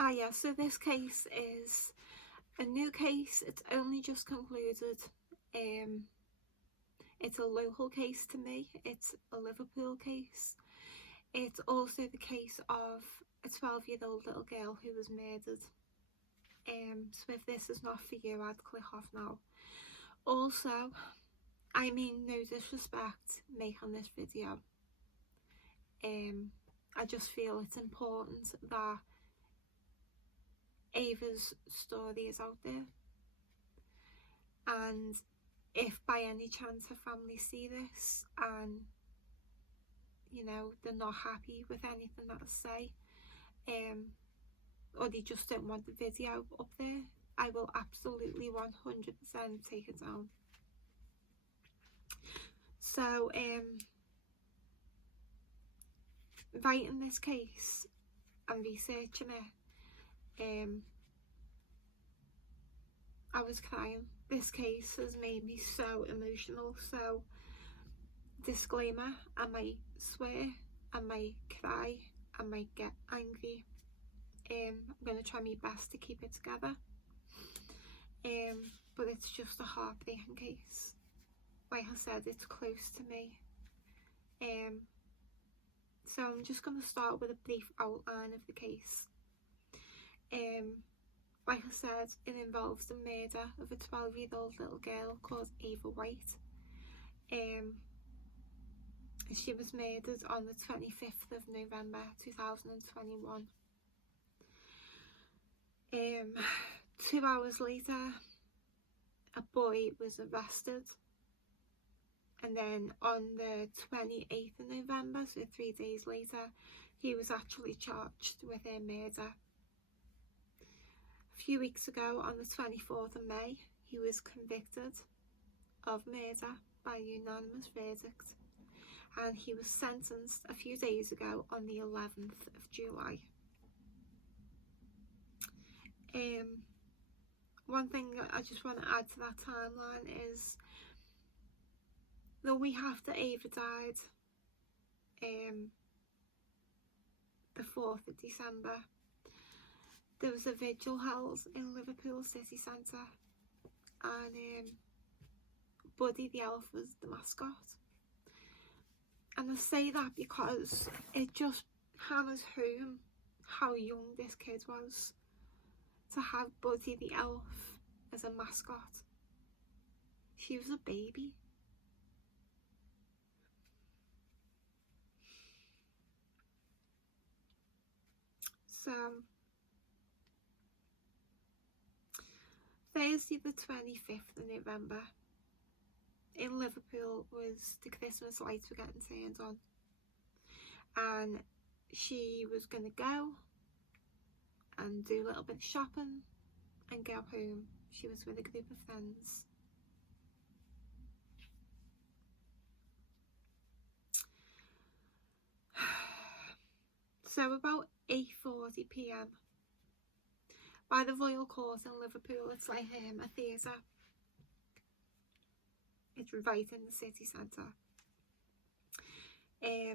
Yeah, so this case is a new case. It's only just concluded. It's a local case to me. It's a Liverpool case. It's also the case of a 12-year-old little girl who was murdered. So if this is not for you, I'd click off now. Also, I mean no disrespect making this video. I just feel it's important that Ava's story is out there, and if by any chance her family see this and you know they're not happy with anything that I say, or they just don't want the video up there, I will absolutely 100% take it down. So writing this case and researching it, I was crying. This case has made me so emotional. So disclaimer, I might swear, I might cry, I might get angry. I'm going to try my best to keep it together. But it's just a heartbreaking case. Like I said, it's close to me. So I'm just going to start with a brief outline of the case. Like I said, it involves the murder of a 12-year-old little girl called Ava White. She was murdered on the 25th of November 2021. 2 hours later, a boy was arrested, and then on the 28th of November, so 3 days later, he was actually charged with a murder. A few weeks ago, on the 24th of May, he was convicted of murder by unanimous verdict, and he was sentenced a few days ago on the 11th of July. One thing I just want to add to that timeline is the week after Ava died, the 4th of December, there was a vigil held in Liverpool City Centre, and Buddy the elf was the mascot. And I say that because it just hammers home how young this kid was to have Buddy the elf as a mascot. She was a baby. So Thursday the 25th of November in Liverpool was the Christmas lights were getting turned on, and she was going to go and do a little bit of shopping and go home. She was with a group of friends. So about 8:40 p.m. by the Royal Court in Liverpool, it's like a theatre. It's right in the city centre. Her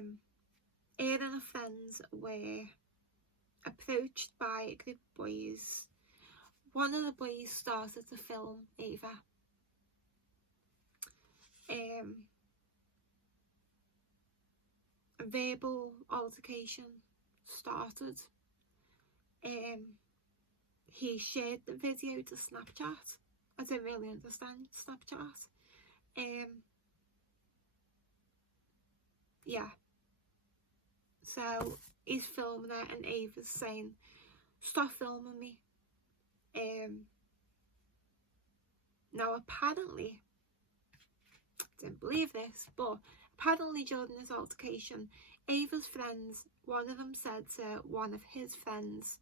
and her friends were approached by a group of boys. One of the boys started to film Ava. A verbal altercation started. He shared the video to Snapchat. I don't really understand Snapchat. Yeah. So he's filming it, and Ava's saying, "Stop filming me." Now apparently, I didn't believe this, but apparently during this altercation, Ava's friends, one of them said to one of his friends,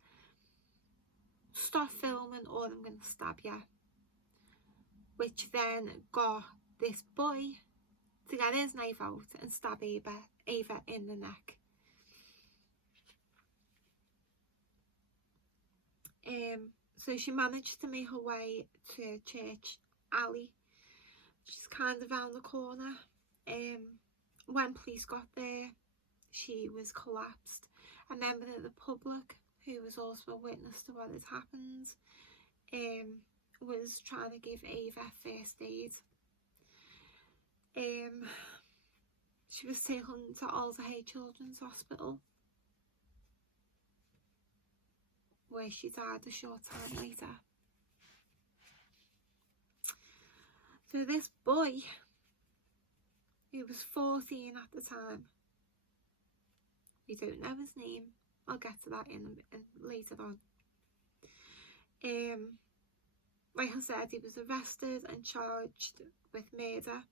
"Stop filming or I'm going to stab you," which then got this boy to get his knife out and stab Ava in the neck. So she managed to make her way to Church Alley, which is kind of around the corner. When police got there, she was collapsed. A member of the public who was also a witness to what had happened, was trying to give Ava first aid. She was taken to Alder Hey Children's Hospital, where she died a short time later. So this boy, who was 14 at the time, we don't know his name, I'll get to that in later on. Like I said, he was arrested and charged with murder.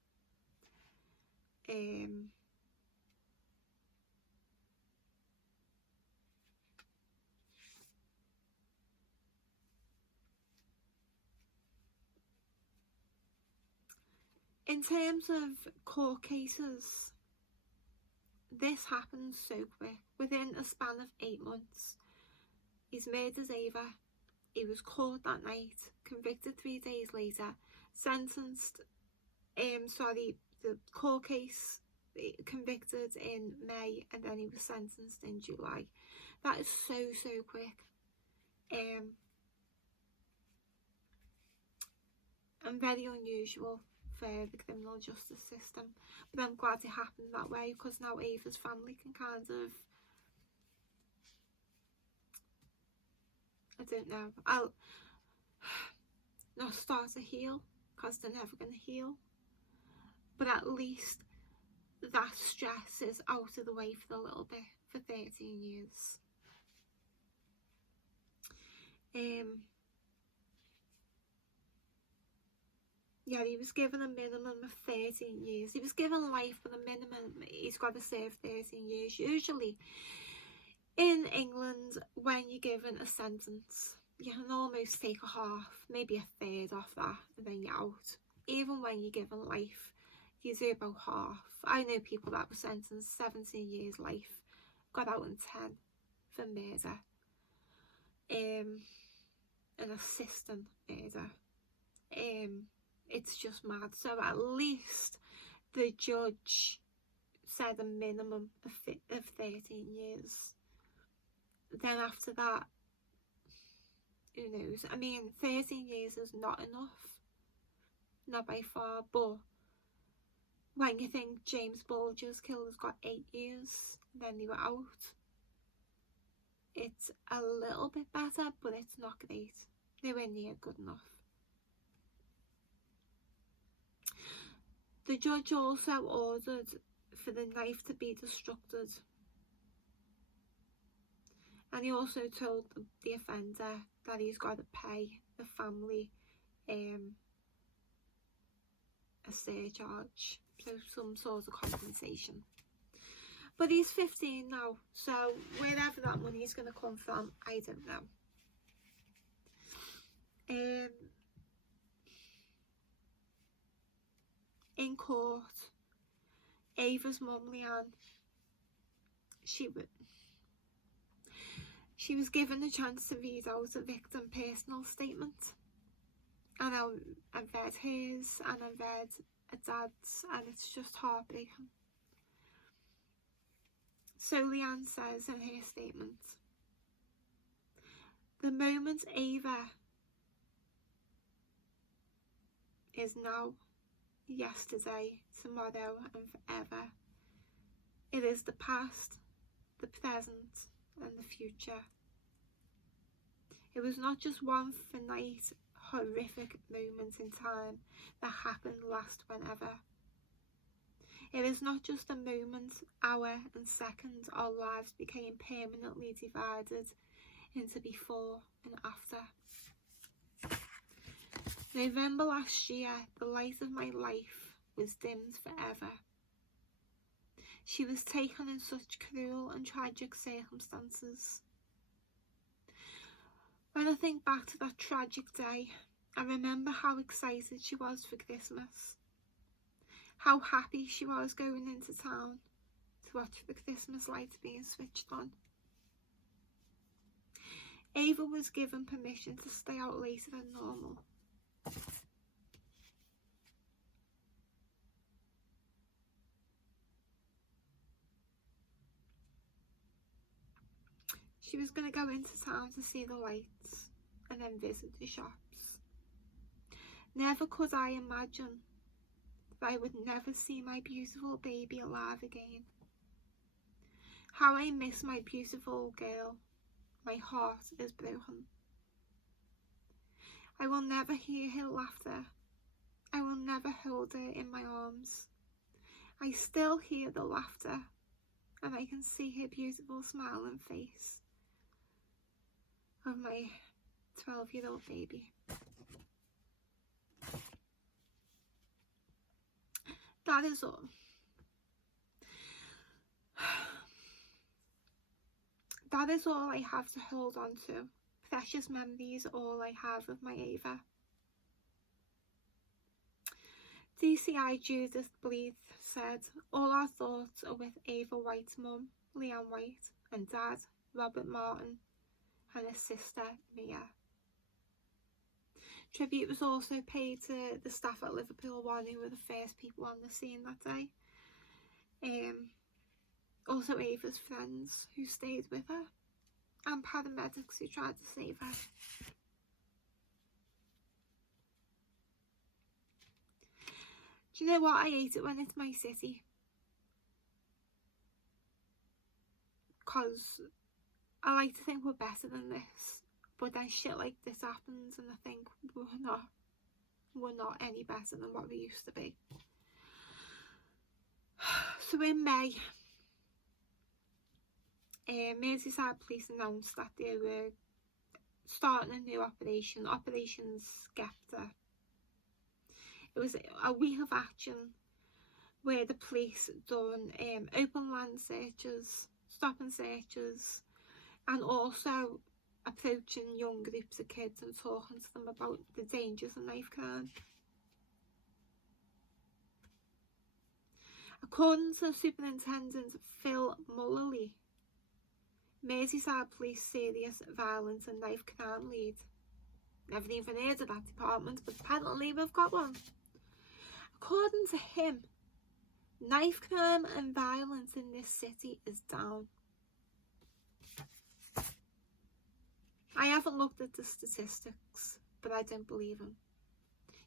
In terms of court cases, this happened so quick. Within a span of 8 months, he's murdered Ava. He was caught that night, convicted 3 days later, sentenced, the court case, convicted in May, and then he was sentenced in July. That is so quick. And very unusual for the criminal justice system, but I'm glad it happened that way, because now Ava's family can kind of, I don't know, I'll not start to heal, because they're never going to heal, but at least that stress is out of the way for a little bit for 13 years. Yeah, he was given a minimum of 13 years. He was given life, but a minimum, he's got to serve 13 years. Usually in England, when you're given a sentence, you can almost take a half, maybe a third off that, and then you're out. Even when you're given life, you do about half. I know people that were sentenced 17 years life, got out in 10 for murder. An assistant murder. It's just mad. So at least the judge said a minimum of 13 years. Then after that, who knows? I mean, 13 years is not enough, not by far, but when you think James Bulger's killers got 8 years, then they were out, it's a little bit better, but it's not great. Nowhere near good enough. The judge also ordered for the knife to be destructed, and he also told the offender that he's got to pay the family a surcharge, so some sort of compensation. But he's 15 now, so wherever that money is going to come from, I don't know. In court, Ava's mum, Leanne, she was given a chance to read out a victim personal statement, and I read hers and I read a dad's, and it's just heartbreaking. So Leanne says in her statement, "The moment Ava is now, yesterday, tomorrow and forever. It is the past, the present and the future. It was not just one finite, horrific moment in time that happened last whenever. It is not just a moment, hour and second our lives became permanently divided into before and after. November last year, the light of my life was dimmed forever. She was taken in such cruel and tragic circumstances. When I think back to that tragic day, I remember how excited she was for Christmas, how happy she was going into town to watch the Christmas lights being switched on. Ava was given permission to stay out later than normal. She was going to go into town to see the lights and then visit the shops. Never could I imagine that I would never see my beautiful baby alive again. How I miss my beautiful girl. My heart is broken. I will never hear her laughter. I will never hold her in my arms. I still hear the laughter, and I can see her beautiful smiling face of my 12-year-old baby. That is all. That is all I have to hold on to. Precious memories, all I have of my Ava. DCI Judith Bleeth said, all our thoughts are with Ava White's mum, Leanne White, and dad, Robert Martin, and his sister, Mia. Tribute was also paid to the staff at Liverpool 1 who were the first people on the scene that day. Also Ava's friends who stayed with her, and paramedics who tried to save her. Do you know what? I hate it when it's my city, because I like to think we're better than this, but then shit like this happens and I think we're not any better than what we used to be. So in May, Merseyside police announced that they were starting a new operation, Operation Sceptre. It was a week of action where the police done open land searches, stop and searches, and also approaching young groups of kids and talking to them about the dangers of knife crime. According to Superintendent Phil Mullally, Merseyside Police Serious Violence and Knife Crime Lead. Never even heard of that department, but apparently we've got one. According to him, knife crime and violence in this city is down. I haven't looked at the statistics, but I don't believe him.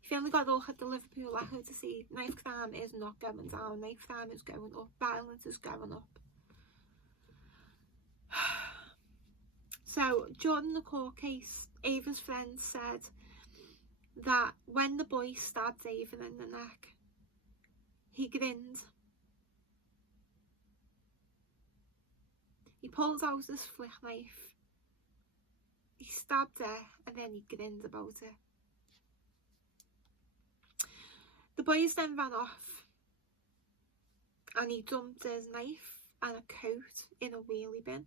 If you only got to look at the Liverpool Echo to see knife crime is not going down, knife crime is going up, violence is going up. So during the court case, Ava's friend said that when the boy stabbed Ava in the neck, he grinned. He pulled out his flick knife, he stabbed her, and then he grinned about it. The boys then ran off, and he dumped his knife and a coat in a wheelie bin.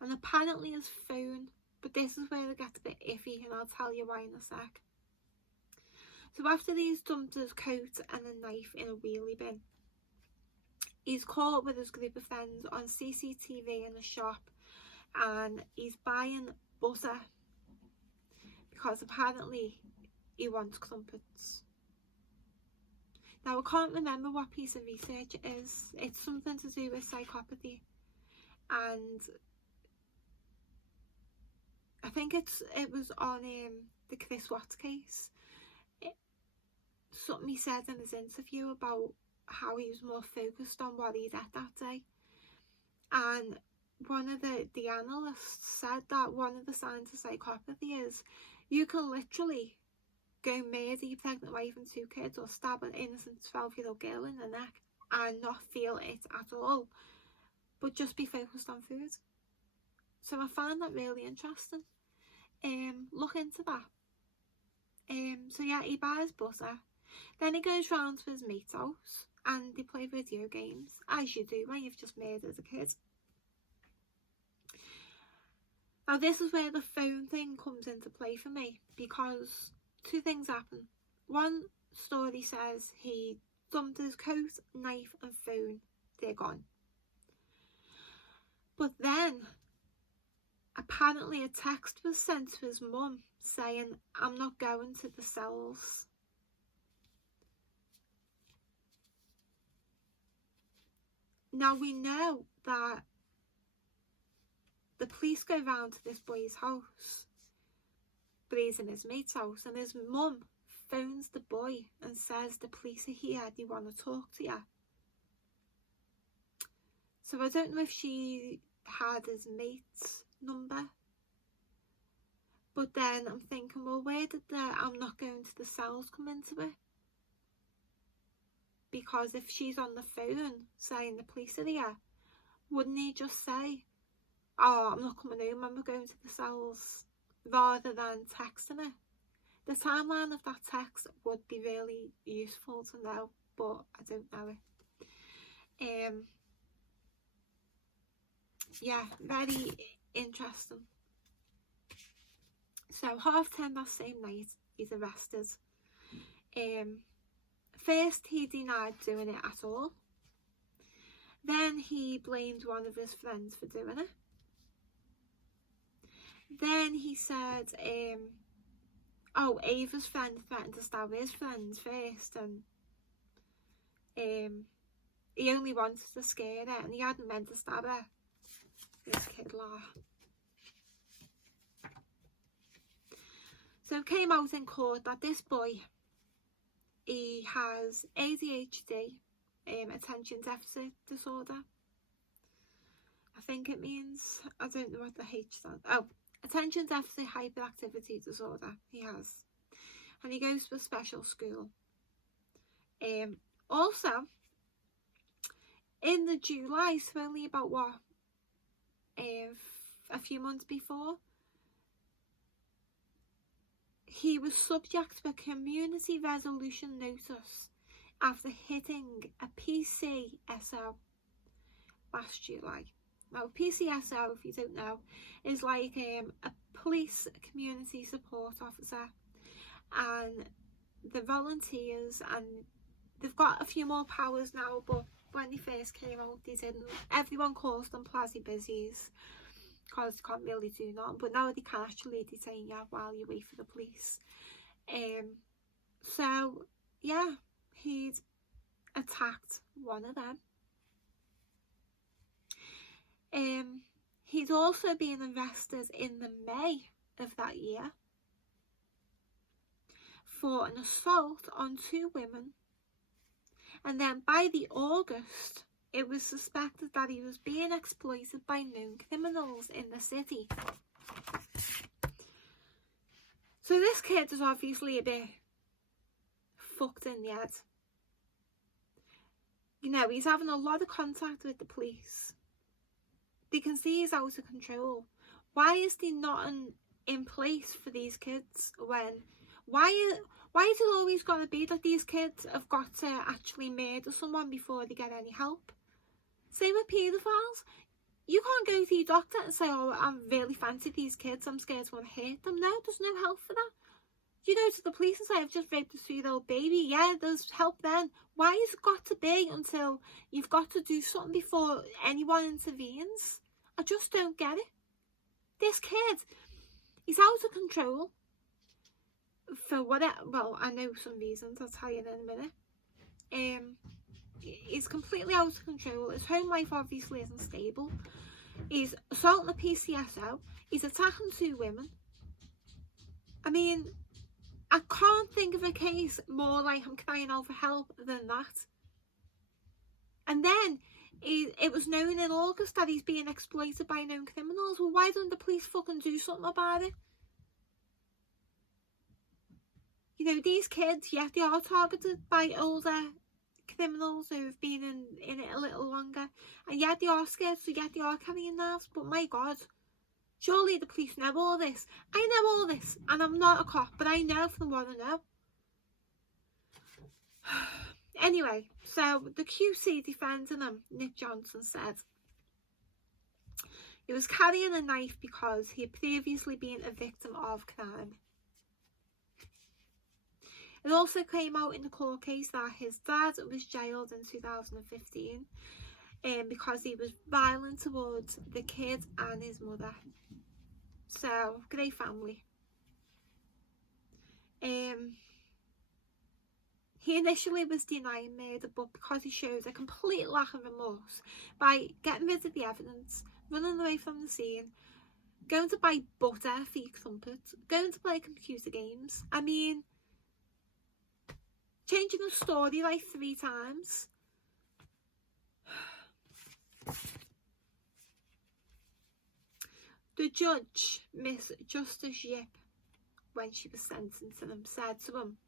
And apparently his phone, but this is where it gets a bit iffy, and I'll tell you why in a sec. So after he's dumped his coat and a knife in a wheelie bin, he's caught with his group of friends on CCTV in a shop, and he's buying butter because apparently he wants crumpets. Now I can't remember what piece of research it is. It's something to do with psychopathy, and I think it was on the Chris Watts case. Something he said in his interview about how he was more focused on what he'd ate that day, and one of the analysts said that one of the signs of psychopathy is you can literally go murder your pregnant wife and 2 kids, or stab an innocent 12-year-old girl in the neck and not feel it at all, but just be focused on food. So I find that really interesting. Look into that. So yeah, he buys butter, then he goes round to his mate's house and they play video games, as you do when you've just murdered a kid. Now this is where the phone thing comes into play for me, because 2 things happen. One story says he dumped his coat, knife and phone, they're gone. But then apparently a text was sent to his mum saying, I'm not going to the cells. Now we know that the police go round to this boy's house, but he's in his mate's house, and his mum phones the boy and says the police are here, they want to talk to you. So I don't know if she had his mate's number, but then I'm thinking, well, where did the I'm not going to the cells come into it? Because if she's on the phone saying the police are here, wouldn't he just say, oh, I'm not coming home, I'm going to the cells, rather than texting her? The timeline of that text would be really useful to know, but I don't know it. Yeah, very interesting. So 10:30 that same night, he's arrested. First he denied doing it at all. Then he blamed one of his friends for doing it. Then he said, Ava's friend threatened to stab his friend first, and he only wanted to scare her, and he hadn't meant to stab her. This kid laugh. So it came out in court that this boy, he has ADHD, attention deficit disorder. I think it means, I don't know what the H stands. Oh, attention deficit hyperactivity disorder he has. And he goes to a special school. Also, in the July, so only about a few months before, he was subject to a community resolution notice after hitting a PCSO last July. Now, PCSO, if you don't know, is like a police community support officer, and the volunteers, and they've got a few more powers now, but when they first came out, they didn't. Everyone calls them Plazzy Busies, because they can't really do nothing, but now they can actually detain you while you wait for the police. So yeah, he'd attacked one of them. He'd also been arrested in the May of that year for an assault on 2 women, and then by the August, it was suspected that he was being exploited by known criminals in the city. So this kid is obviously a bit fucked in the head. You know, he's having a lot of contact with the police. They can see he's out of control. Why is there not in place for these kids? Why is it always got to be that these kids have got to actually murder someone before they get any help? Same with paedophiles. You can't go to your doctor and say, oh, I really fancy these kids, I'm scared to hurt them. No, there's no help for that. You go to the police and say, I've just raped a 3-year-old baby. Yeah, there's help then. Why has it got to be until you've got to do something before anyone intervenes? I just don't get it. This kid, he's out of control. For whatever, well, I know some reasons, I'll tell you in a minute. He's completely out of control. His home life obviously isn't stable. He's assaulting a PCSO. He's attacking 2 women. I mean, I can't think of a case more like I'm crying out for help than that. And then it was known in August that he's being exploited by known criminals. Well, why don't the police fucking do something about it? You know, these kids, yeah, they are targeted by older criminals who have been in it a little longer. And yeah, they are scared, so yeah, they are carrying knives. But my God, surely the police know all this. I know all this, and I'm not a cop, but I know from what I know. Anyway, so the QC defending him, Nick Johnson, said he was carrying a knife because he had previously been a victim of crime. It also came out in the court case that his dad was jailed in 2015 because he was violent towards the kid and his mother. So, great family. He initially was denying murder, but because he showed a complete lack of remorse by getting rid of the evidence, running away from the scene, going to buy butter for your crumpets, going to play computer games. I mean, changing the story like 3 times. The judge, Miss Justice Yip, when she was sentencing him, said to him,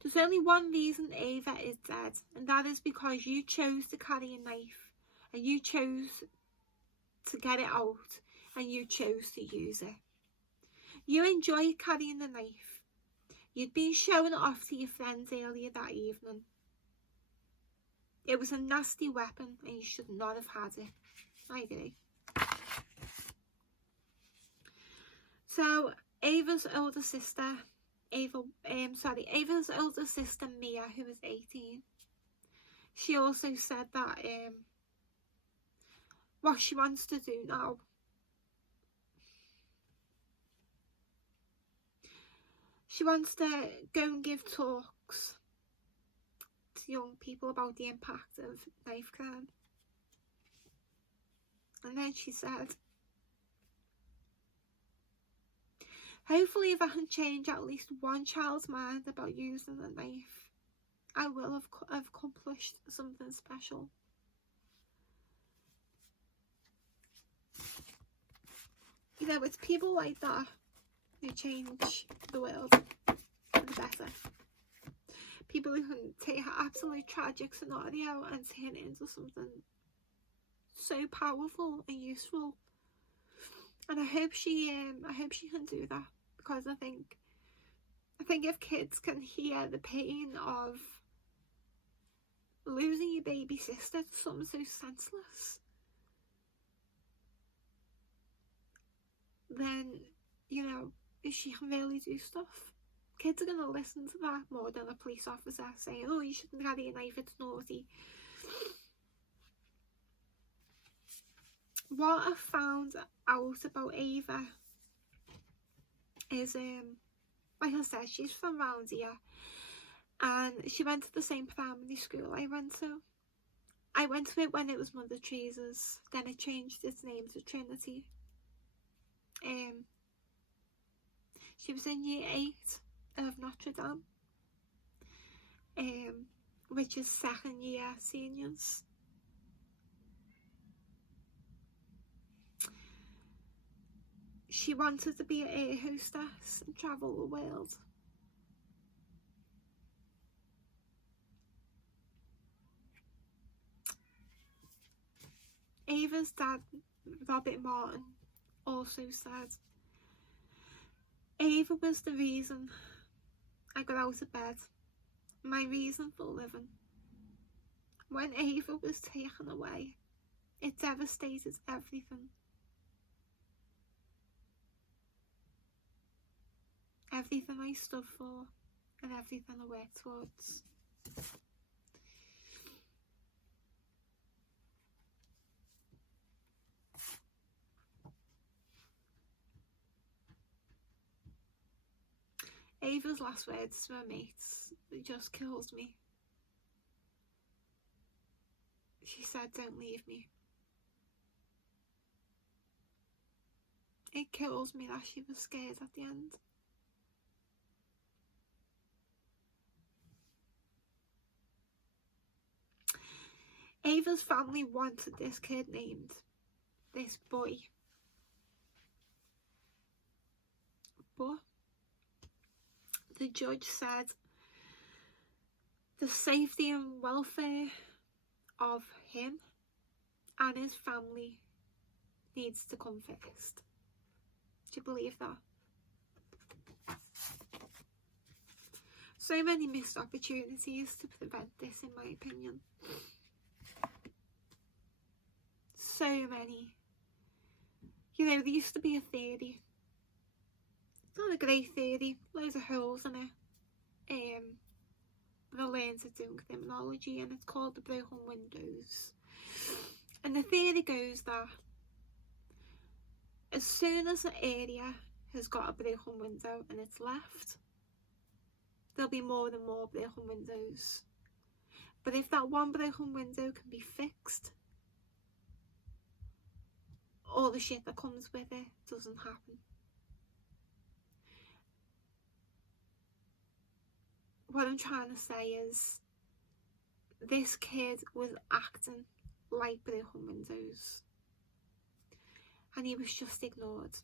"There's only one reason Ava is dead, and that is because you chose to carry a knife, and you chose to get it out, and you chose to use it. You enjoy carrying the knife. You'd been showing it off to your friends earlier that evening. It was a nasty weapon, and you should not have had it." I agree. So Ava's older sister, Ava's older sister Mia, who was 18, she also said that what she wants to do now, she wants to go and give talks to young people about the impact of knife crime. And then she said, "Hopefully if I can change at least one child's mind about using a knife, I will have accomplished something special." You know, it's people like that who change the world for the better. People who can take an absolute tragic scenario and turn it into something so powerful and useful. And I hope she can do that, because I think if kids can hear the pain of losing your baby sister to something so senseless, then, you know, she can really do stuff. Kids are going to listen to that more than a police officer saying, "Oh, you shouldn't carry a knife, it's naughty." What I found out about Ava is, like I said, she's from around here, and she went to the same primary school I went to. I went to it when it was Mother Teresa's, then it changed its name to Trinity. She was in year 8 of Notre Dame, which is 2nd year seniors. She wanted to be an air hostess and travel the world. Ava's dad, Robert Martin, also said, "Ava was the reason I got out of bed, my reason for living. When Ava was taken away, it devastated everything. Everything I stood for and everything I worked towards." Ava's last words to her mates, it just kills me. She said, "Don't leave me." It kills me that she was scared at the end. Ava's family wanted this kid named, this boy. But the judge said the safety and welfare of him and his family needs to come first. Do you believe that? So many missed opportunities to prevent this, in my opinion. So many. You know, there used to be a theory. It's not a great theory, loads of holes in it. The lens of doing criminology, and it's called the broken windows. And the theory goes that as soon as an area has got a broken window and it's left, there'll be more and more broken windows. But if that one broken window can be fixed, all the shit that comes with it doesn't happen. What I'm trying to say is, this kid was acting like broken windows, and he was just ignored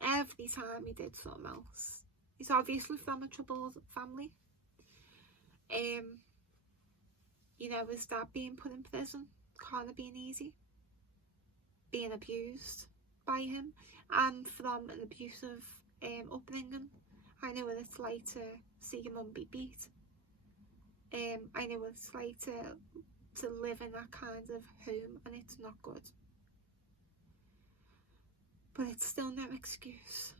every time he did something else. He's obviously from a troubled family. You know, his dad being put in prison can't have been easy. Being abused by him, and from an abusive upbringing. I know what it's like to see your mum be beat. I know what it's like to live in that kind of home, and it's not good. But it's still no excuse.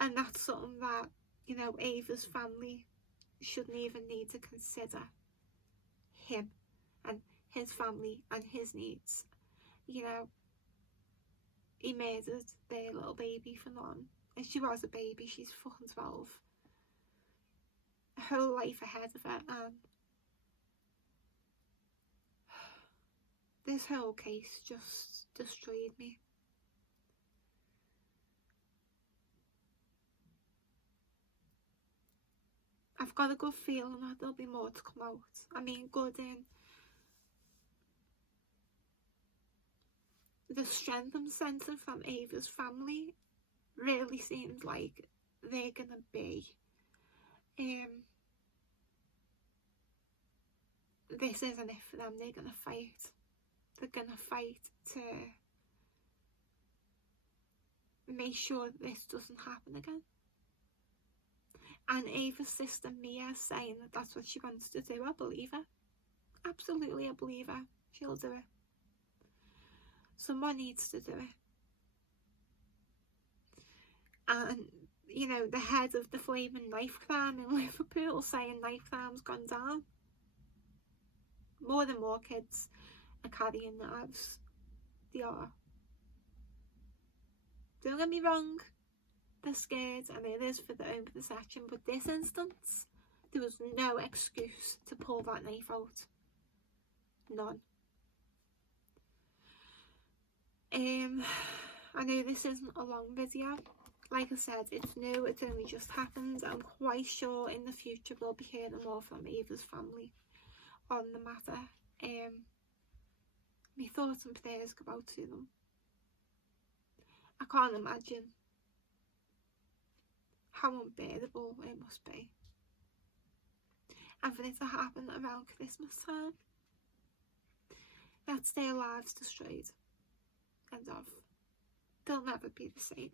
And that's something that, you know, Ava's family shouldn't even need to consider. Him and his family and his needs. You know, he murdered their little baby for nothing. And she was a baby, she's fucking 12. Her whole life ahead of her, and this whole case just destroyed me. I've got a good feeling that there'll be more to come out. I mean, good in the strength I'm sensing from Ava's family really seems like they're gonna be this isn't it for them. They're gonna fight. They're gonna fight to make sure this doesn't happen again. And Ava's sister Mia saying that that's what she wants to do. I believe her. Absolutely, I believe her. She'll do it. Someone needs to do it. And, you know, the head of the flaming knife crime in Liverpool saying knife crime's gone down. More and more kids are carrying knives. They are. Don't get me wrong, they're scared, and it is for their own protection, but this instance, there was no excuse to pull that knife out. None. I know this isn't a long video. Like I said, it's new, it's only just happened. I'm quite sure in the future we'll be hearing more from Ava's family on the matter. My thoughts and prayers go out to them. I can't imagine how unbearable it must be. And for it to happen around Christmas time, that's their lives destroyed. End of. They'll never be the same.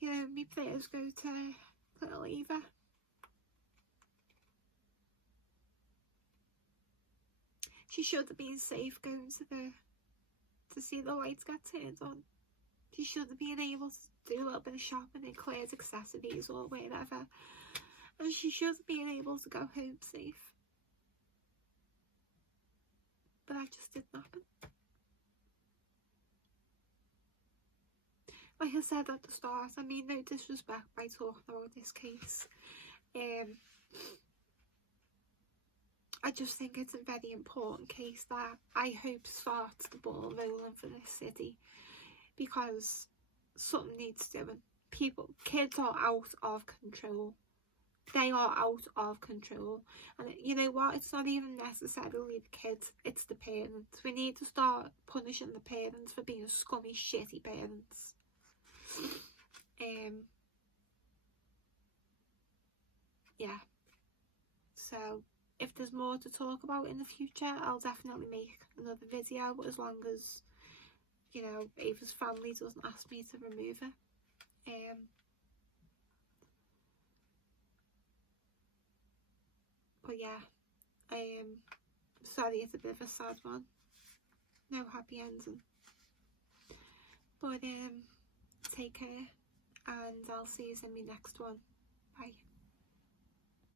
You know, my prayers go to little Ava. She should have been safe going to see the lights get turned on. She should have been able to do a little bit of shopping in Claire's accessories or wherever. And she should have been able to go home safe. But that just didn't happen. Like I said at the start, I mean no disrespect by talking about this case. I just think it's a very important case that I hope starts the ball rolling for this city, because something needs doing. Kids are out of control. They are out of control. And you know what? It's not even necessarily the kids, it's the parents. We need to start punishing the parents for being scummy, shitty parents. Yeah. So if there's more to talk about in the future, I'll definitely make another video, as long as, you know, Ava's family doesn't ask me to remove it. But yeah, sorry it's a bit of a sad one. No happy ending. But take care, and I'll see you in my next one. Bye.